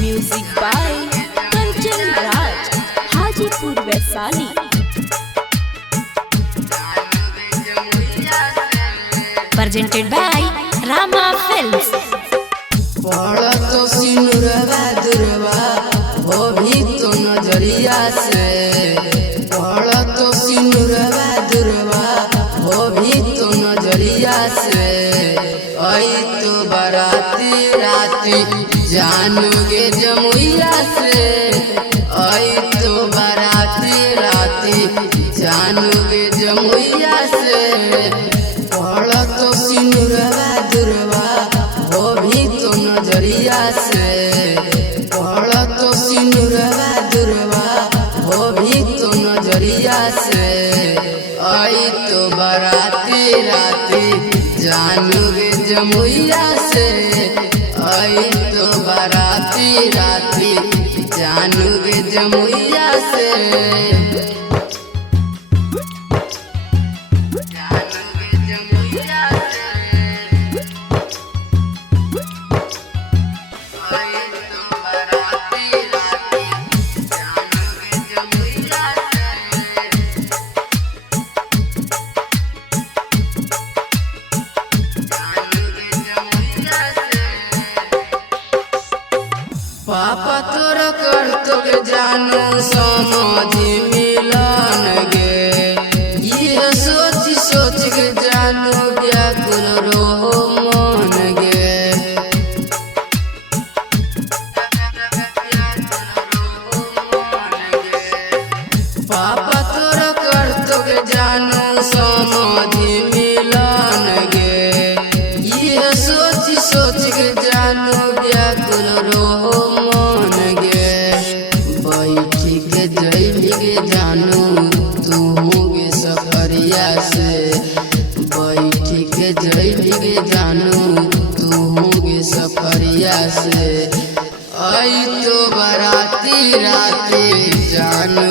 Music by Kanchan Raj, Hajipur Vaishali. Presented by Rama films. पड़ा तो सिनुरवा दुरवा वो भी तो नजरिया से, पड़ा तो सिनुरवा दुरवा वो भी तो नजरिया से। आई तो बाराती राती जानोगे जमुइया से, आई तो बाराती राती जानोगे जमुइया से। पड़ा तो सिनुरवा दुरवा वो भी तो नजरिया से, पड़ा तो सिनुरवा दुरवा वो भी तो नजरिया से। आई तो बाराती राती जानोगे जमुइया से, आई तो बाराती राती जानोगे जमुइया से। पापा तोर कर तो जानू समझी मिलन गे, ये सोच सोच के जानू व्याकुल रो मन गे। पापा तोर कर तो जानू समझी मिलन गे, ये सोच सोच के जानू व्याकुल रो जानू तुमगे सफरिया से, बैठी के जैलिगे जानू तुमगे सफरिया से। आई तो बाराती राती जानू